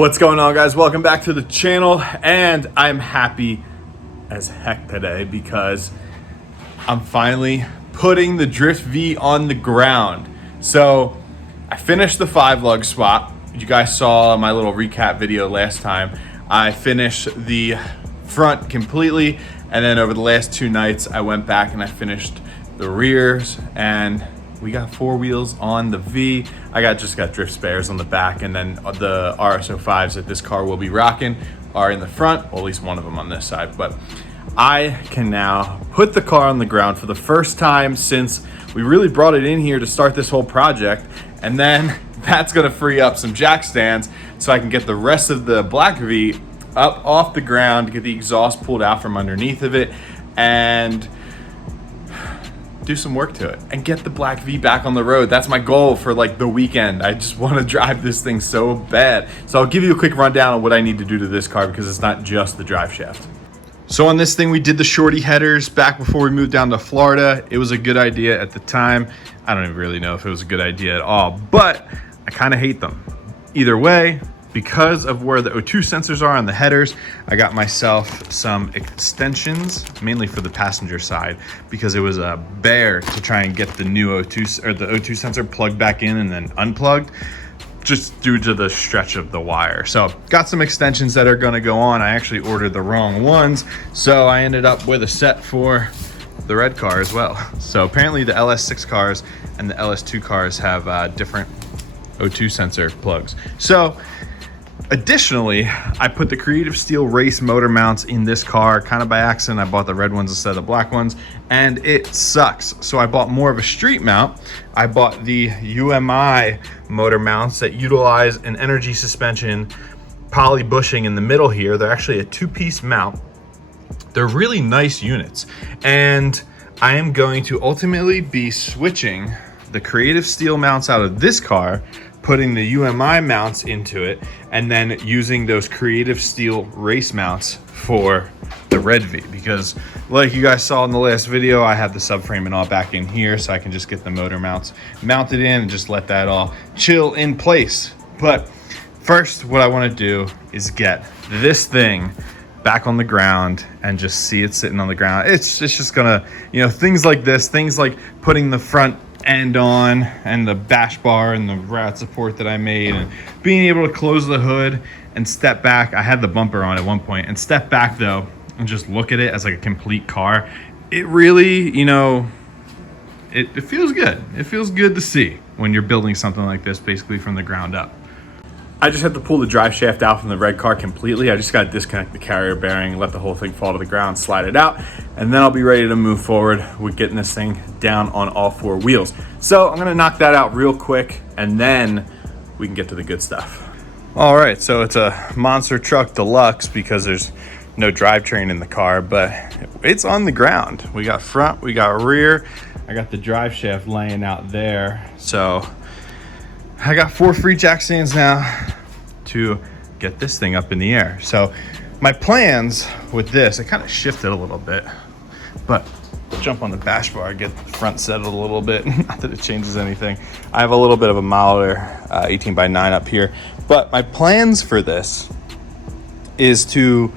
What's going on, guys? Welcome back to the channel, and I'm happy as heck today because I'm finally putting the Drift-V on the ground. So I finished the 5-lug swap. You guys saw my little recap video last time. I finished the front completely, and then over the last 2 nights I went back and I finished the rears, and we got 4 wheels on the V. I just got drift spares on the back, and then the RS05s that this car will be rocking are in the front, or at least one of them on this side. But I can now put the car on the ground for the first time since we really brought it in here to start this whole project. And then that's gonna free up some jack stands so I can get the rest of the black V up off the ground, get the exhaust pulled out from underneath of it, and do some work to it and get the black V back on the road. That's my goal for like the weekend. I just want to drive this thing so bad. So I'll give you a quick rundown of what I need to do to this car because it's not just the drive shaft. So on this thing, we did the shorty headers back before we moved down to Florida. It was a good idea at the time. I don't even really know if it was a good idea at all, but I kind of hate them. Either way, because of where the O2 sensors are on the headers, I got myself some extensions, mainly for the passenger side, because it was a bear to try and get the new O2 or the O2 sensor plugged back in and then unplugged, just due to the stretch of the wire. So got some extensions that are gonna go on. I actually ordered the wrong ones, so I ended up with a set for the red car as well. So apparently the LS6 cars and the LS2 cars have different O2 sensor plugs. So additionally, I put the Creative Steel race motor mounts in this car kind of by accident. I bought the red ones instead of the black ones, and it sucks. So I bought more of a street mount. I bought the UMI motor mounts that utilize an energy suspension poly bushing in the middle here. They're actually a 2-piece mount. They're really nice units, and I am going to ultimately be switching the Creative Steel mounts out of this car, putting the UMI mounts into it, and then using those Creative Steel race mounts for the red V, because like you guys saw in the last video, I have the subframe and all back in here, so I can just get the motor mounts mounted in and just let that all chill in place. But first, what I want to do is get this thing back on the ground and just see it sitting on the ground. It's just gonna, you know, things like this, things like putting the front end on and the bash bar and the rat support that I made, and being able to close the hood and step back. I had the bumper on at one point, and step back though and just look at it as like a complete car. It really, you know, it feels good. It feels good to see when you're building something like this basically from the ground up. I just had to pull the drive shaft out from the red car completely. I just got to disconnect the carrier bearing, let the whole thing fall to the ground, slide it out, and then I'll be ready to move forward with getting this thing down on all 4 wheels. So I'm gonna knock that out real quick, and then we can get to the good stuff. All right, so it's a monster truck deluxe because there's no drivetrain in the car, but it's on the ground. We got front, we got rear. I got the drive shaft laying out there. So I got 4 free jack stands now to get this thing up in the air. So my plans with this, it kind of shifted a little bit, but jump on the bash bar, get the front settled a little bit. Not that it changes anything. I have a little bit of a milder 18x9 up here, but my plans for this is to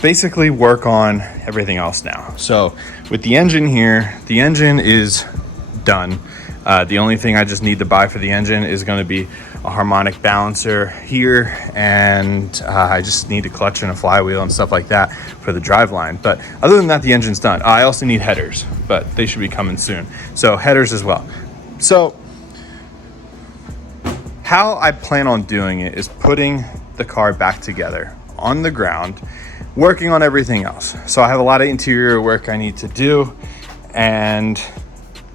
basically work on everything else now. So with the engine here, the engine is done. The only thing I just need to buy for the engine is going to be a harmonic balancer here, and I just need a clutch and a flywheel and stuff like that for the driveline. But other than that, the engine's done. I also need headers, but they should be coming soon. So headers as well. So how I plan on doing it is putting the car back together on the ground, working on everything else. So I have a lot of interior work I need to do, and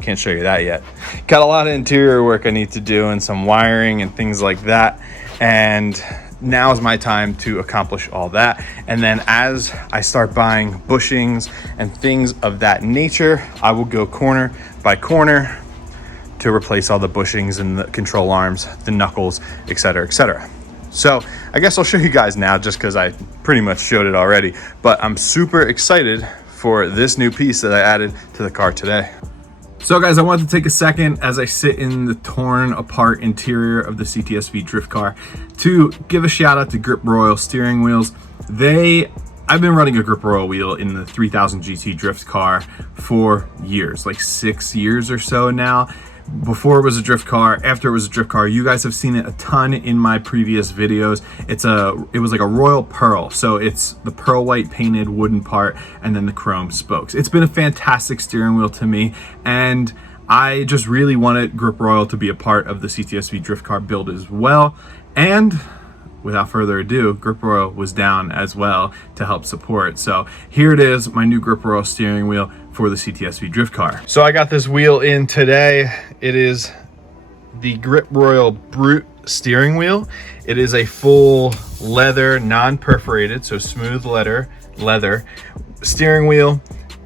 can't show you that yet. Got a lot of interior work I need to do and some wiring and things like that. And now is my time to accomplish all that. And then as I start buying bushings and things of that nature, I will go corner by corner to replace all the bushings and the control arms, the knuckles, etc., etc. So I guess I'll show you guys now just because I pretty much showed it already, but I'm super excited for this new piece that I added to the car today. So guys, I wanted to take a second as I sit in the torn apart interior of the CTS-V drift car to give a shout out to Grip Royal steering wheels. I've been running a Grip Royal wheel in the 3000 GT drift car for years, like 6 years or so now. Before it was a drift car, after it was a drift car, you guys have seen it a ton in my previous videos. It was like a royal pearl. So it's the pearl white painted wooden part and then the chrome spokes. It's been a fantastic steering wheel to me, and I just really wanted Grip Royal to be a part of the CTS-V drift car build as well. And without further ado, Grip Royal was down as well to help support. So here it is, my new Grip Royal steering wheel for the CTS-V drift car. So I got this wheel in today. It is the Grip Royal Brute steering wheel. It is a full leather, non-perforated, so smooth leather steering wheel.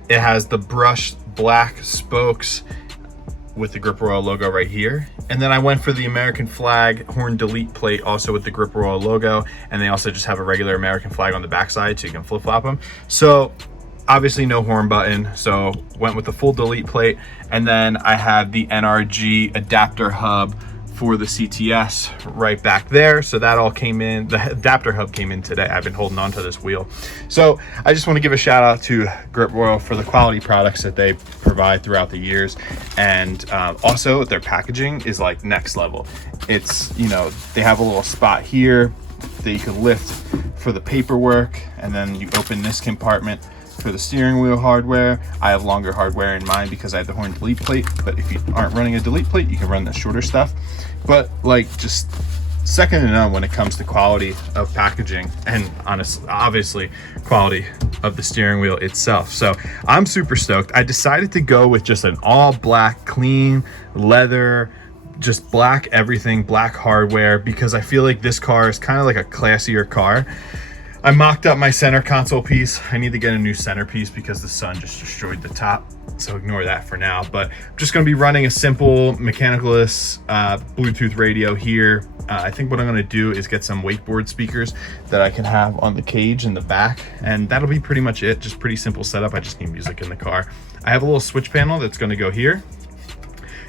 It has the brushed black spokes with the Grip Royal logo right here. And then I went for the American flag horn delete plate, also with the Grip Royal logo. And they also just have a regular American flag on the backside, so you can flip-flop them. So obviously no horn button, so went with the full delete plate. And then I have the NRG adapter hub for the CTS right back there. So that all came in, the adapter hub came in today. I've been holding on to this wheel. So I just want to give a shout out to Grip Royal for the quality products that they provide throughout the years. And also their packaging is like next level. It's, you know, they have a little spot here that you can lift for the paperwork, and then you open this compartment for the steering wheel hardware. I have longer hardware in mine because I have the horn delete plate, but if you aren't running a delete plate, you can run the shorter stuff. But like, just second to none when it comes to quality of packaging, and obviously quality of the steering wheel itself. So I'm super stoked. I decided to go with just an all black, clean leather, just black everything, black hardware, because I feel like this car is kind of like a classier car. I mocked up my center console piece. I need to get a new centerpiece because the sun just destroyed the top, so ignore that for now. But I'm just gonna be running a simple mechanicaless Bluetooth radio here. I think what I'm gonna do is get some wakeboard speakers that I can have on the cage in the back, and that'll be pretty much it. Just pretty simple setup. I just need music in the car. I have a little switch panel that's gonna go here,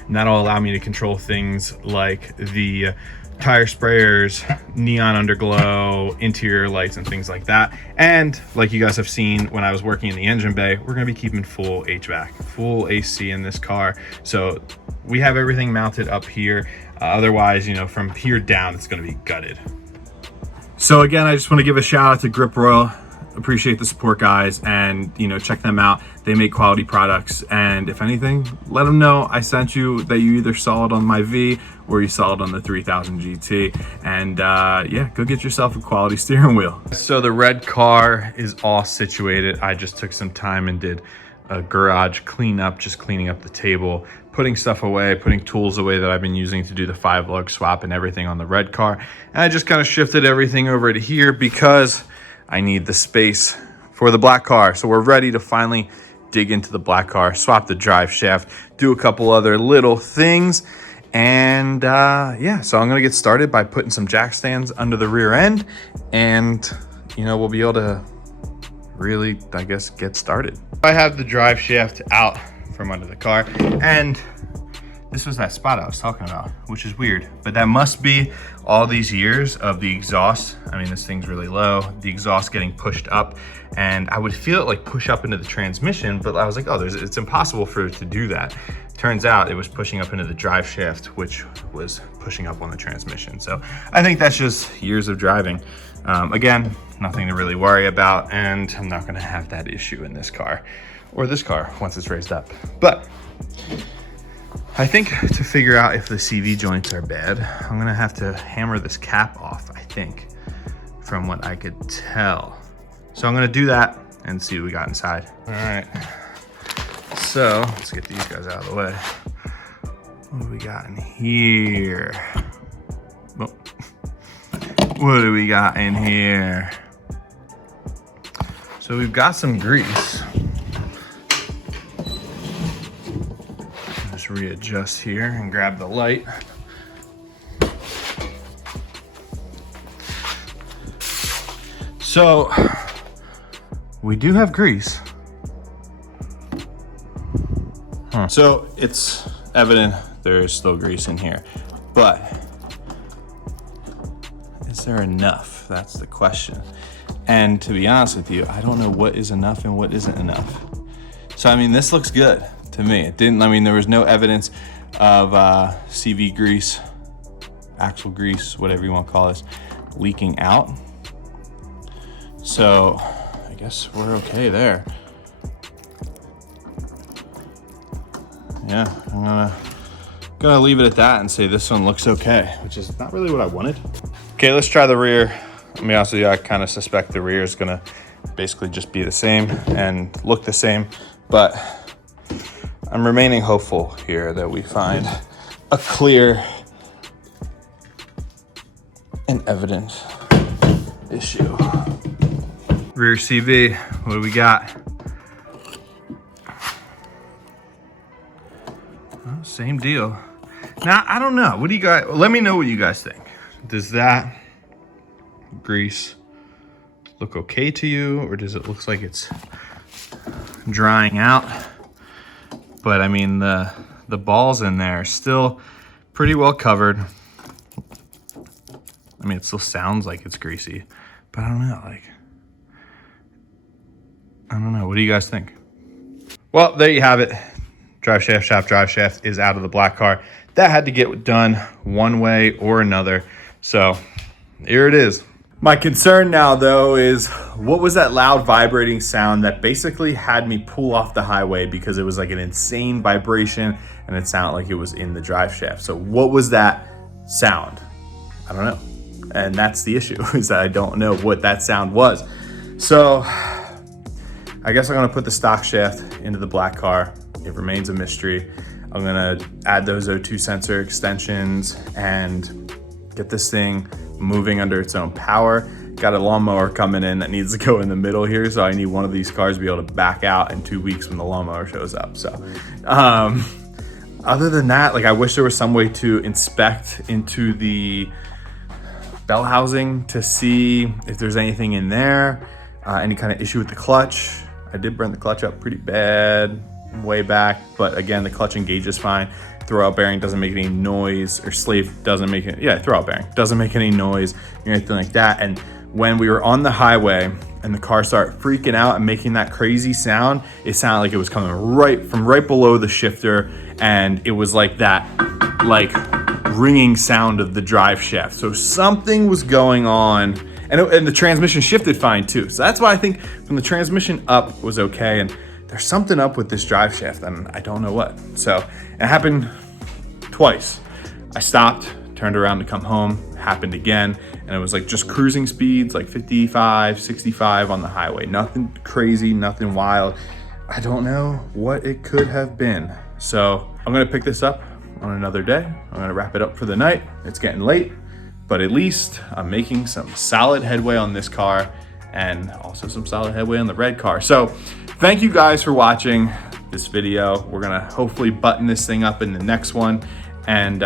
and that'll allow me to control things like the tire sprayers, neon underglow, interior lights, and things like that. And like you guys have seen when I was working in the engine bay, we're gonna be keeping full HVAC, full AC in this car. So we have everything mounted up here. Otherwise, you know, from here down, it's gonna be gutted. So again, I just wanna give a shout out to Grip Royal. Appreciate the support, guys, and you know, check them out. They make quality products, and if anything, let them know I sent you, that you either saw it on my V or you saw it on the 3000 GT. And yeah, go get yourself a quality steering wheel. So the red car is all situated. I just took some time and did a garage cleanup, just cleaning up the table, putting stuff away, putting tools away that I've been using to do the 5-lug swap and everything on the red car. And I just kind of shifted everything over to here because I need the space for the black car. So we're ready to finally dig into the black car, swap the drive shaft, do a couple other little things. And yeah, so I'm gonna get started by putting some jack stands under the rear end, and you know, we'll be able to really, I guess, get started. I have the drive shaft out from under the car, and this was that spot I was talking about, which is weird, but that must be all these years of the exhaust. I mean, this thing's really low, the exhaust getting pushed up, and I would feel it like push up into the transmission, but I was like, oh, it's impossible for it to do that. Turns out it was pushing up into the drive shaft, which was pushing up on the transmission. So I think that's just years of driving. Again, nothing to really worry about, and I'm not gonna have that issue in this car, or this car once it's raised up. But I think to figure out if the CV joints are bad, I'm gonna have to hammer this cap off, I think, from what I could tell. So I'm gonna do that and see what we got inside. All right, so let's get these guys out of the way. What do we got in here? Oh. What do we got in here? So we've got some grease. Just readjust here and grab the light. So we do have grease. So it's evident there is still grease in here, but is there enough? That's the question. And to be honest with you, I don't know what is enough and what isn't enough. So, I mean, this looks good to me. It didn't, I mean, there was no evidence of CV grease, axle grease, whatever you want to call this, leaking out. So I guess we're okay there. Yeah, I'm gonna leave it at that and say this one looks okay, which is not really what I wanted. Okay, let's try the rear. Let me be honest with you, I kind of suspect the rear is gonna basically just be the same and look the same, but I'm remaining hopeful here that we find a clear and evident issue. Rear CV, what do we got? Well, same deal. Now, I don't know. What do you guys, let me know what you guys think. Does that grease look okay to you, or does it look like it's drying out? But I mean, the balls in there are still pretty well covered. I mean, it still sounds like it's greasy, but I don't know, like, I don't know. What do you guys think? Well, there you have it. Driveshaft is out of the black car. That had to get done one way or another. So here it is. My concern now, though, is what was that loud vibrating sound that basically had me pull off the highway because it was like an insane vibration and it sounded like it was in the drive shaft. So what was that sound? I don't know. And that's the issue, is that I don't know what that sound was. So I guess I'm gonna put the stock shaft into the black car. It remains a mystery. I'm gonna add those O2 sensor extensions and get this thing moving under its own power. Got a lawnmower coming in that needs to go in the middle here, so I need one of these cars to be able to back out in 2 weeks when the lawnmower shows up. So other than that, like, I wish there was some way to inspect into the bell housing to see if there's anything in there, any kind of issue with the clutch. I did burn the clutch up pretty bad way back, but again, the clutch engages fine. Throwout bearing doesn't make any noise, or slave doesn't make it, yeah, throwout bearing doesn't make any noise or anything like that. And when we were on the highway and the car started freaking out and making that crazy sound, it sounded like it was coming right below the shifter, and it was like that, like, ringing sound of the drive shaft. So something was going on, and the transmission shifted fine too. So that's why I think from the transmission up was okay, and there's something up with this drive shaft and I don't know what. So it happened twice. I stopped, turned around to come home, happened again, and it was like just cruising speeds, like 55, 65 on the highway. Nothing crazy, nothing wild. I don't know what it could have been. So I'm gonna pick this up on another day. I'm gonna wrap it up for the night. It's getting late, but at least I'm making some solid headway on this car and also some solid headway on the red car. So thank you guys for watching this video. We're gonna hopefully button this thing up in the next one, and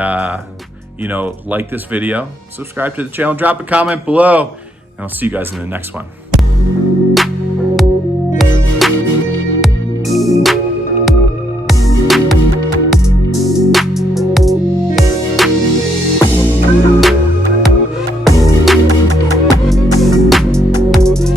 you know, like this video, subscribe to the channel, drop a comment below, and I'll see you guys in the next one.